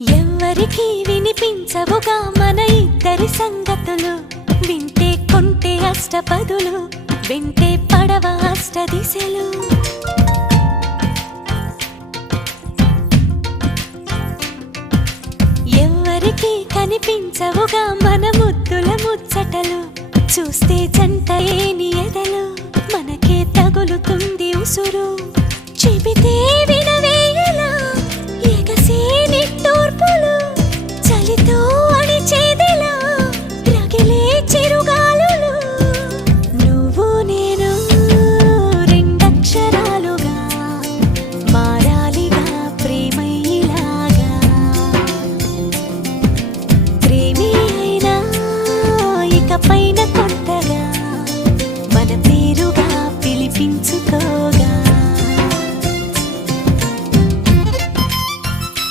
ఎవ్వరికి వినిపించవుగా మన ఇద్దరి సంగతులు, వింటే కొంటే అష్టపదులు, వింటే పడవ అష్టదిశలు. ఎవ్వరికి కనిపించవుగా మన ముద్దుల ముచ్చటలు, చూస్తే జంట ఏని ఎదలు, మనకే తగులుతుంది ఉసురు, చెబితే విన